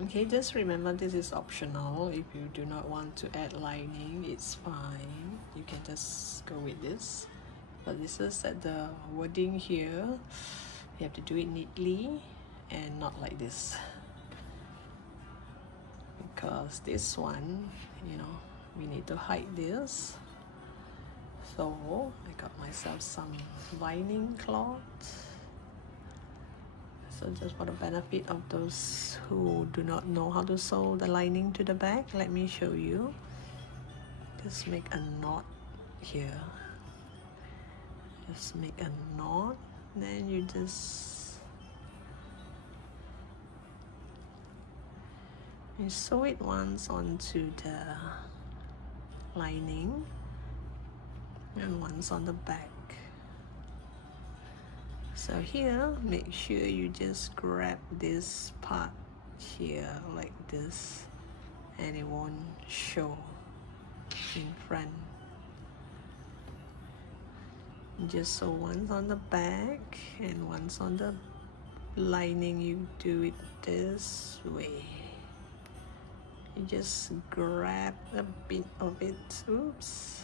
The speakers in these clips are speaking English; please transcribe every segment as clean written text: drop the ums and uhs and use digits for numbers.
Okay, just remember this is optional. If you do not want to add lining, it's fine. You can just go with this. But this is that the wording here, you have to do it neatly and not like this. Because this one, we need to hide this. So I got myself some lining cloth. So just for the benefit of those who do not know how to sew the lining to the back, let me show you. Just make a knot here. Just make a knot, then you sew it once onto the lining and once on the back. So here, make sure you just grab this part here like this, and it won't show in front. Just sew once on the back and once on the lining. You do it this way. You just grab a bit of it. Oops.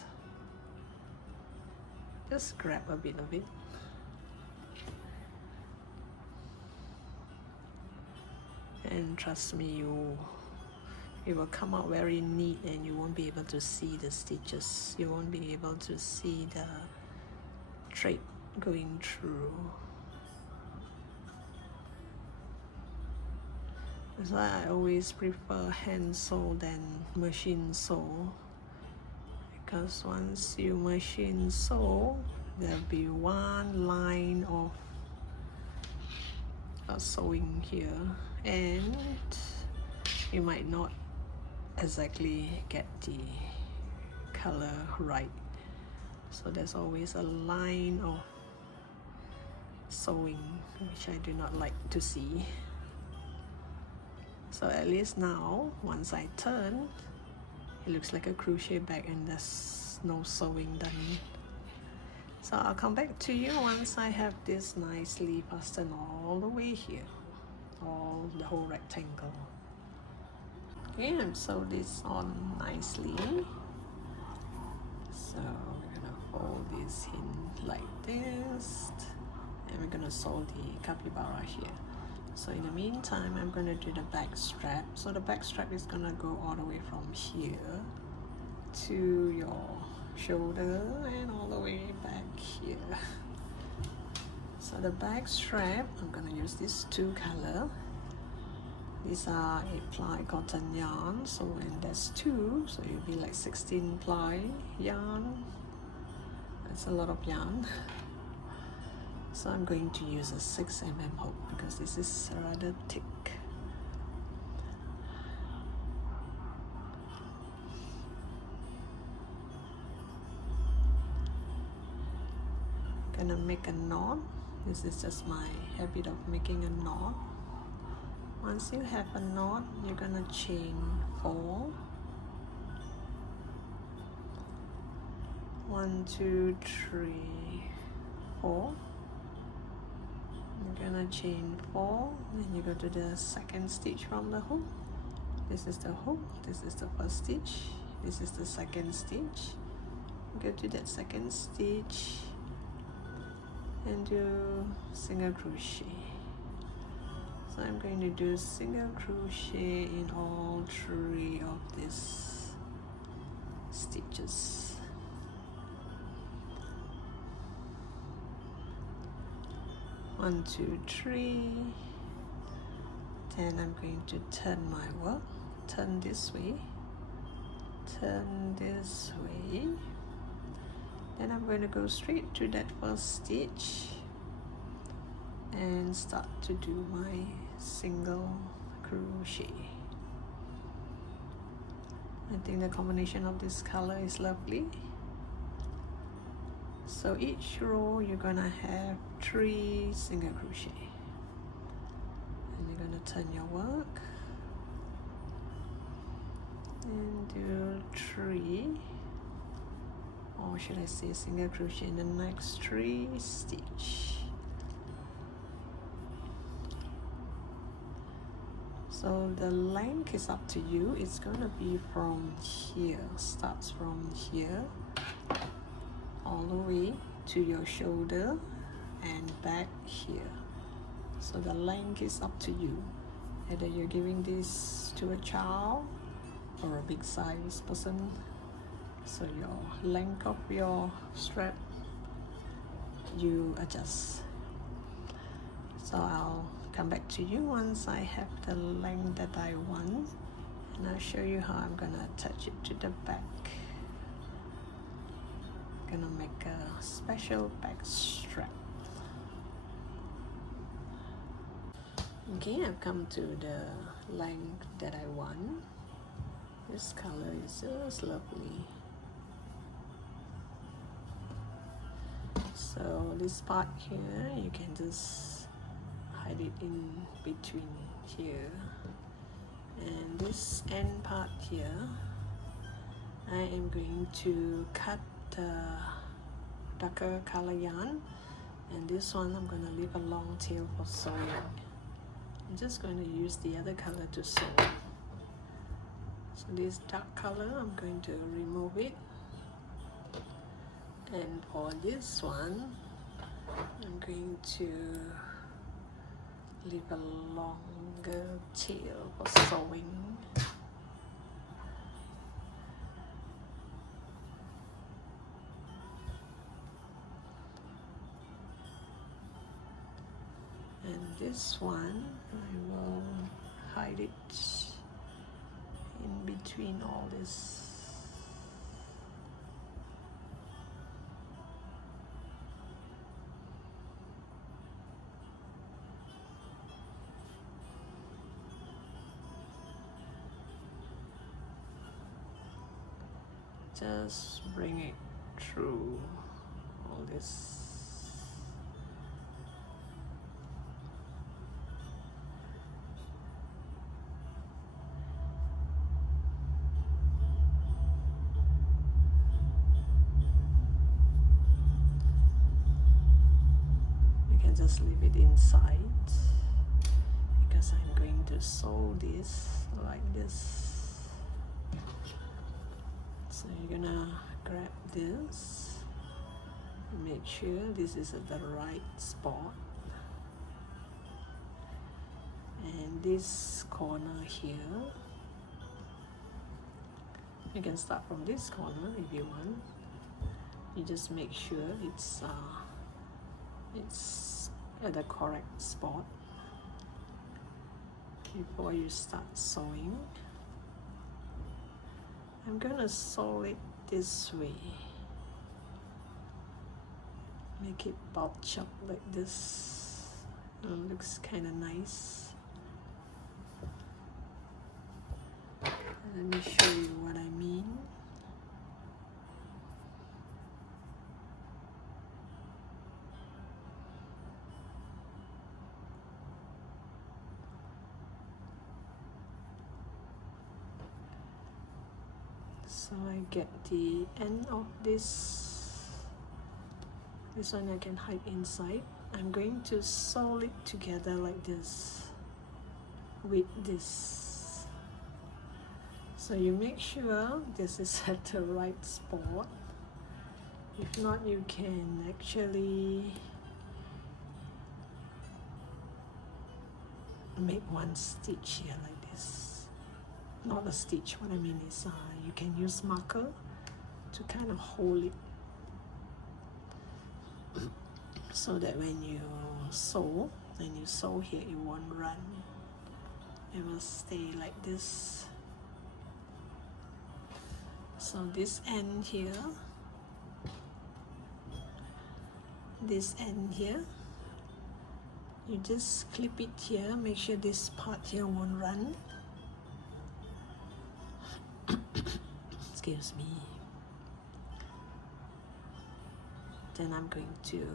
Just grab a bit of it. And trust me, it will come out very neat, and you won't be able to see the stitches. You won't be able to see the thread going through. That's why I always prefer hand sew than machine sew, because once you machine sew, there'll be one line of sewing here, and you might not exactly get the color right. So there's always a line of sewing, which I do not like to see. So at least now, once I turn, it looks like a crochet bag and there's no sewing done. So I'll come back to you once I have this nicely fastened all the way here, the whole rectangle. Okay, I've sewed this on nicely. So we're gonna fold this in like this, and we're gonna sew the capybara here. So in the meantime, I'm gonna do the back strap. So the back strap is gonna go all the way from here to your shoulder and all the way back here. So the back strap, I'm gonna use these two color. These are 8-ply cotton yarn, so and there's two, so it'll be like 16-ply yarn. That's a lot of yarn. So I'm going to use a 6mm hook because this is rather thick. Gonna make a knot. This is just my habit of making a knot. Once you have a knot, you're gonna chain 4. 1, 2, 3, 4. You're gonna chain 4, then you go to the second stitch from the hook. This is the hook, this is the first stitch, this is the second stitch. Go to that second stitch and do single crochet. So I'm going to do single crochet in all 3 of these stitches. One, 2, 3. Then I'm going to turn my work. Turn this way. Turn this way. Then I'm going to go straight to that first stitch and start to do my single crochet. I think the combination of this color is lovely. So each row you're gonna have 3 single crochet, and you're gonna turn your work and do 3, or should I say single crochet in the next 3 stitch. So the length is up to you. It's gonna be from here, starts from here all the way to your shoulder and back here. So the length is up to you. Either you're giving this to a child or a big size person. So your length of your strap, you adjust. So I'll come back to you once I have the length that I want, and I'll show you how I'm gonna attach it to the back. Gonna make a special back strap. Okay, I've come to the length that I want. This color is just lovely. So this part here, you can just hide it in between here, and this end part here, I am going to cut the darker color yarn, and this one I'm going to leave a long tail for sewing. I'm just going to use the other color to sew. So this dark color, I'm going to remove it, and for this one I'm going to leave a longer tail for sewing. And this one, I will hide it in between all this. Just bring it through all this. You can just leave it inside because I'm going to sew this like this. So you're gonna grab this, make sure this is at the right spot, and this corner here, you can start from this corner if you want. You just make sure it's at the correct spot before you start sewing. I'm gonna sew it this way. Make it bulge up like this. Looks kind of nice. Let me show you what I mean. So I get the end of this one I can hide inside. I'm going to sew it together like this with this. So you make sure this is at the right spot. If not, you can actually make one stitch here like this. Not a stitch, what I mean is you can use marker to kind of hold it so that when you sew here, it won't run. It will stay like this. So this end here, you just clip it here, make sure this part here won't run. Excuse me. Then I'm going to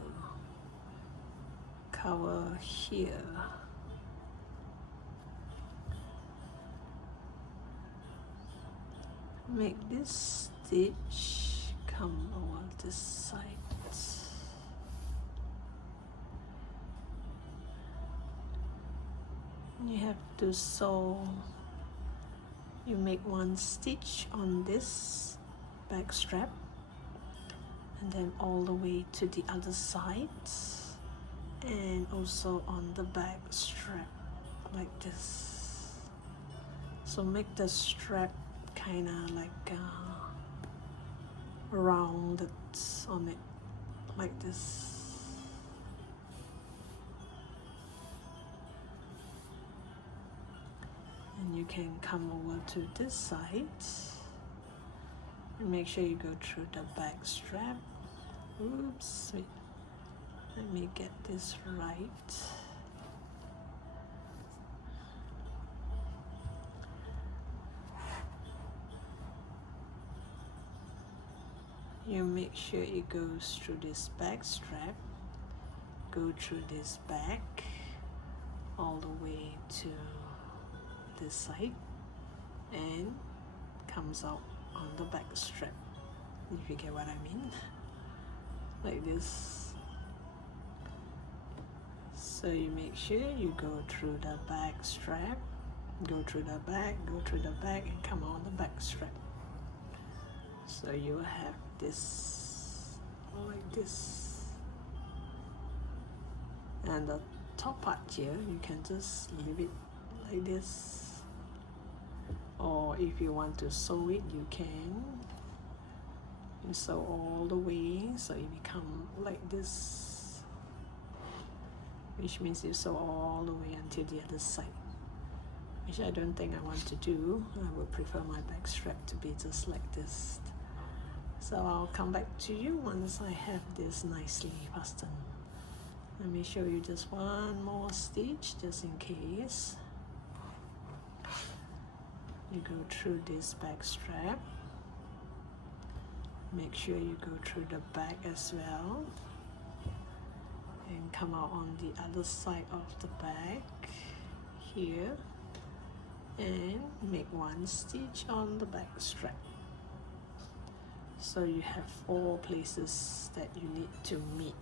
cover here. Make this stitch come over this side. you have to sew. You make one stitch on this back strap and then all the way to the other side, and also on the back strap like this. So make the strap kind of like rounded on it like this. And you can come over to this side and make sure you go through the back strap. Oops, wait, let me get this right. You make sure it goes through this back strap, go through this back all the way to this side and comes out on the back strap, if you get what I mean, like this. So you make sure you go through the back strap, go through the back, go through the back, and come on the back strap. So you have this like this, and the top part here you can just leave it like this, or if you want to sew it, you can. You sew all the way so it become like this, which means you sew all the way until the other side, which I don't think I want to do. I would prefer my back strap to be just like this. So I'll come back to you once I have this nicely fastened. Let me show you just one more stitch just in case. You go through this back strap, make sure you go through the back as well, and come out on the other side of the back here and make one stitch on the back strap. So you have 4 places that you need to meet.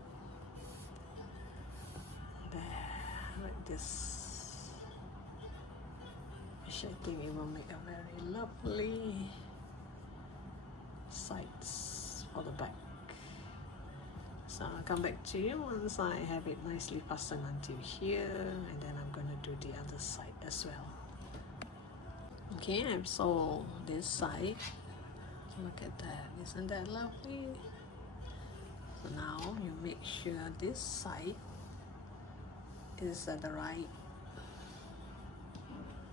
There, like this. Which I think it will make a very lovely sides for the back. So I'll come back to you once I have it nicely fastened until here, and then I'm going to do the other side as well. Okay, I've sewed this side. Look at that, isn't that lovely? So now you make sure this side is at the right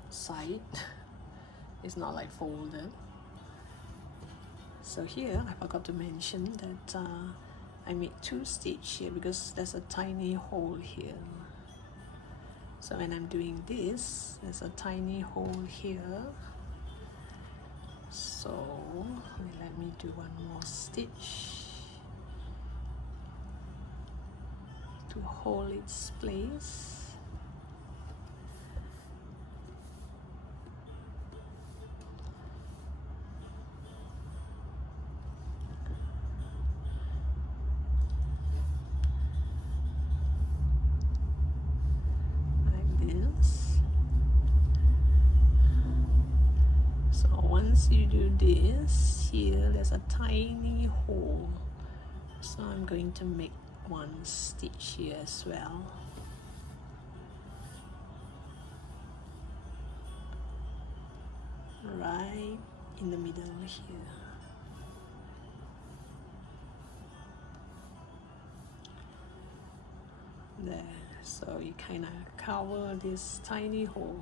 side. It's not like folded. So here I forgot to mention that I made 2 stitches here because there's a tiny hole here. So when I'm doing this, there's a tiny hole here. So let me do one more stitch to hold its place. Like this. So once you do this, here there's a tiny hole. So I'm going to make one stitch here as well. Right in the middle here. There, so you kind of cover this tiny hole.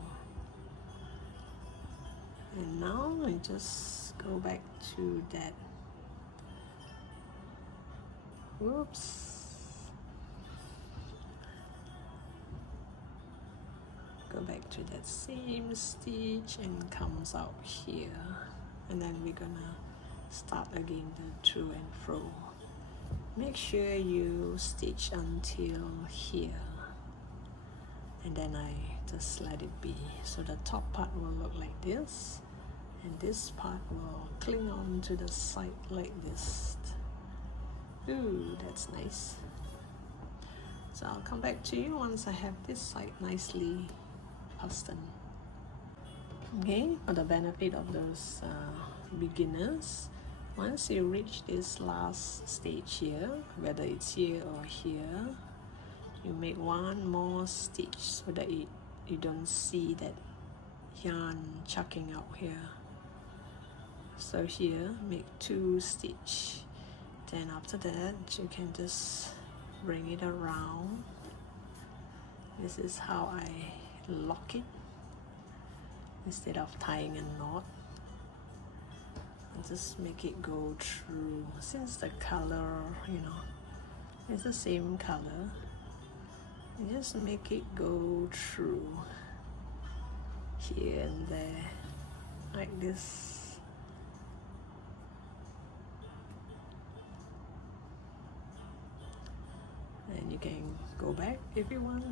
And now I just go back to that. Whoops. Go back to that same stitch and comes out here. And then we're gonna start again the through and fro. Make sure you stitch until here. And then I just let it be. So the top part will look like this. And this part will cling on to the side like this. Ooh, that's nice. So I'll come back to you once I have this side nicely pattern. Okay, for the benefit of those beginners, once you reach this last stage here, whether it's here or here, you make one more stitch so that you don't see that yarn chucking out here. So here, make 2 stitch. Then after that, you can just bring it around. This is how I lock it. Instead of tying a knot, I just make it go through. Since the color, it's the same color, you just make it go through here and there, like this. And you can go back if you want.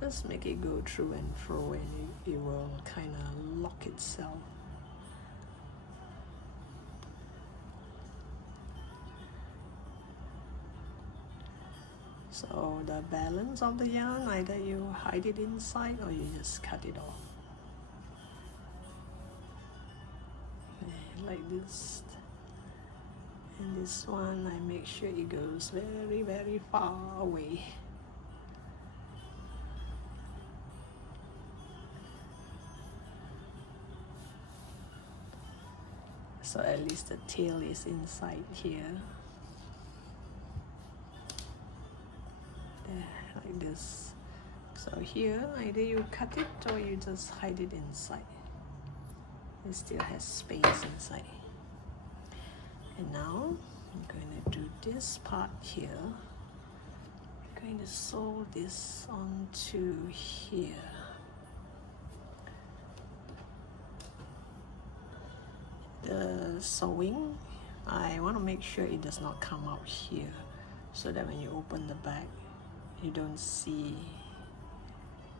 Just make it go through and fro, and it will kind of lock itself. So the balance of the yarn, either you hide it inside or you just cut it off. Like this. And this one, I make sure it goes very, very far away. So at least the tail is inside here. There, like this. So here, either you cut it or you just hide it inside. It still has space inside. And now, I'm going to do this part here. I'm going to sew this onto here. The sewing, I want to make sure it does not come out here, so that when you open the bag, you don't see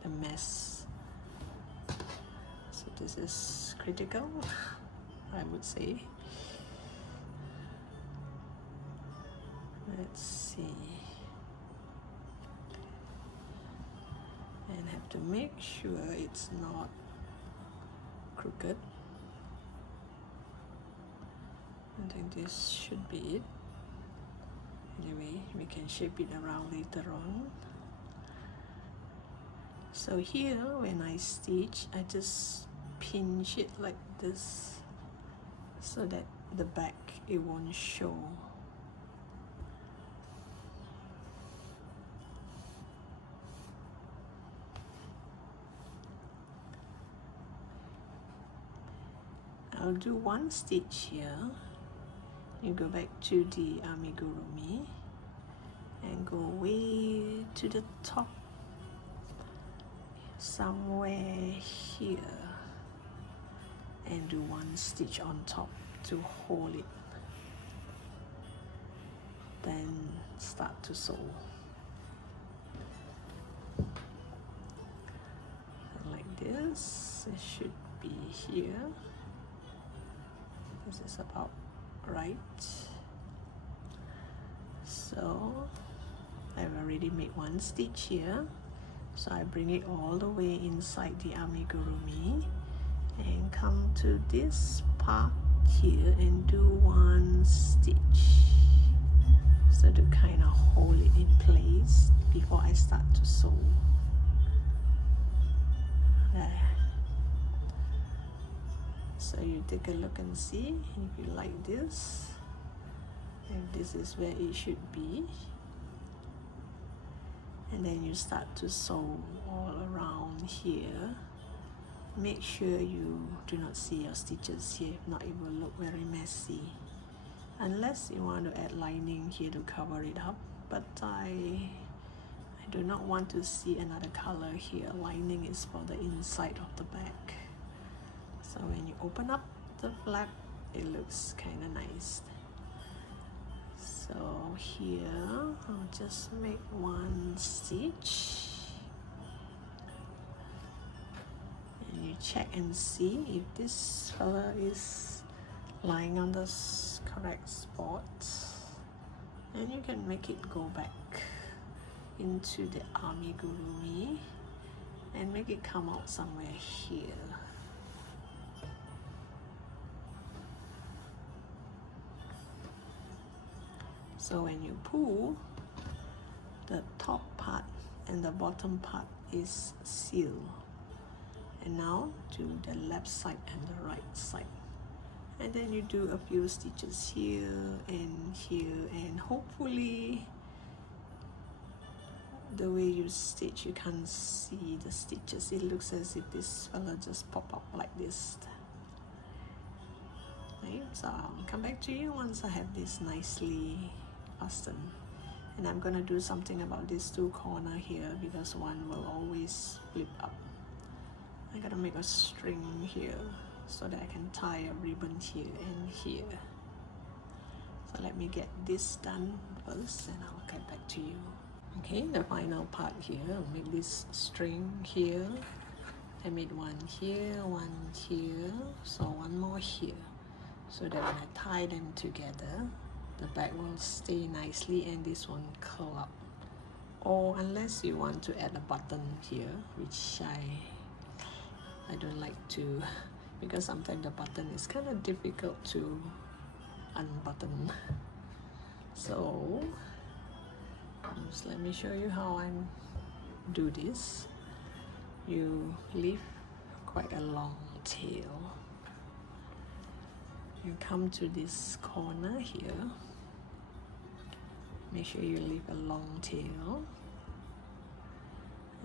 the mess. So this is critical, I would say. Let's see. And have to make sure it's not crooked. I think this should be it. Anyway, we can shape it around later on. So here, when I stitch, I just pinch it like this so that the back, it won't show. I'll do 1 stitch here. You go back to the amigurumi and go way to the top, somewhere here, and do 1 stitch on top to hold it. Then start to sew. Like this, it should be here. This is about right. So I've already made 1 stitch here, so I bring it all the way inside the amigurumi and come to this part here and do 1 stitch, so to kind of hold it in place before I start to sew. There. So you take a look and see if you like this, and this is where it should be. And then you start to sew all around here. Make sure you do not see your stitches here, if not it will look very messy. Unless you want to add lining here to cover it up, but I do not want to see another color here. Lining is for the inside of the bag. So when you open up the flap, it looks kind of nice. So here, I'll just make 1 stitch. And you check and see if this color is lying on the correct spot. And you can make it go back into the amigurumi and make it come out somewhere here. So when you pull, the top part and the bottom part is sealed. And now do the left side and the right side. And then you do a few stitches here, and hopefully the way you stitch, you can't see the stitches. It looks as if this fella just pop up like this. Right? So I'll come back to you once I have this nicely fastened. And I'm gonna do something about these two corners here because one will always flip up. I gotta make a string here so that I can tie a ribbon here and here. So let me get this done first and I'll get back to you. Okay, the final part here, I'll make this string here. I made one here, so one more here. So that when I tie them together, the back will stay nicely and this won't curl up. Or unless you want to add a button here, which I don't like to, because sometimes the button is kind of difficult to unbutton. So just let me show you how I do this. You leave quite a long tail. You come to this corner here. Make sure you leave a long tail.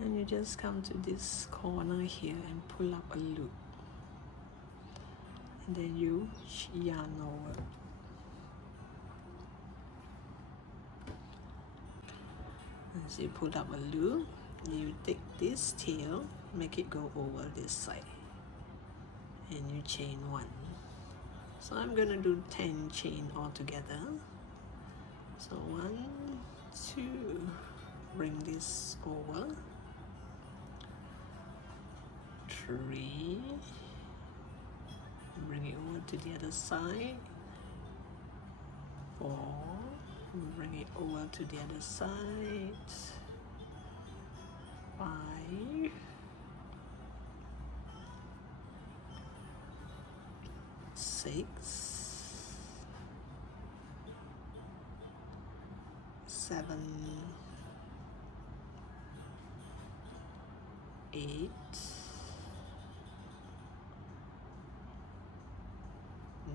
And you just come to this corner here and pull up a loop. And then you yarn over. As you pull up a loop, you take this tail, make it go over this side. And you chain one. So I'm gonna do 10 chain altogether. So 1, 2, bring this over. 3, bring it over to the other side. 4, bring it over to the other side. 5, 6, 7, 8,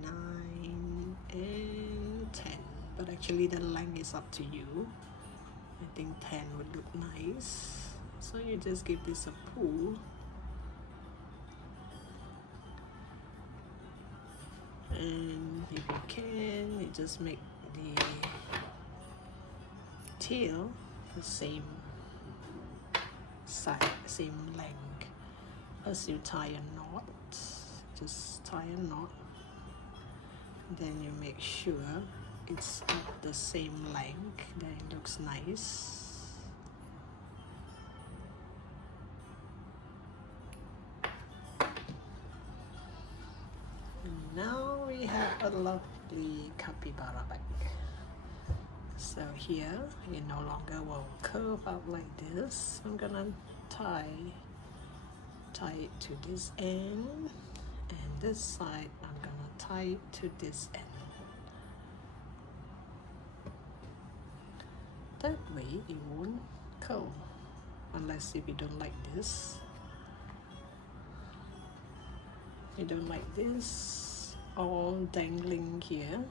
9, and 10. But actually the length is up to you. I think 10 would look nice. So you just give this a pull. And if you can, you just make the tail the same side, same length. First you tie a knot, just tie a knot. Then you make sure it's at the same length, then it looks nice. Now we have a lovely capybara bag. So here it no longer will curve up like this. I'm gonna tie it to this end, and this side I'm gonna tie it to this end. That way it won't curl, unless if you don't like this. You don't like this all dangling here,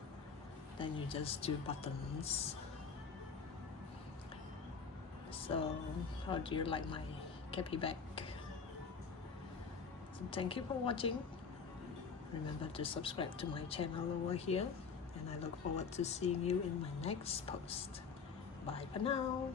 then you just do buttons. So how do you like my cappy bag? So thank you for watching. Remember to subscribe to my channel over here, and I look forward to seeing you in my next post. Bye for now.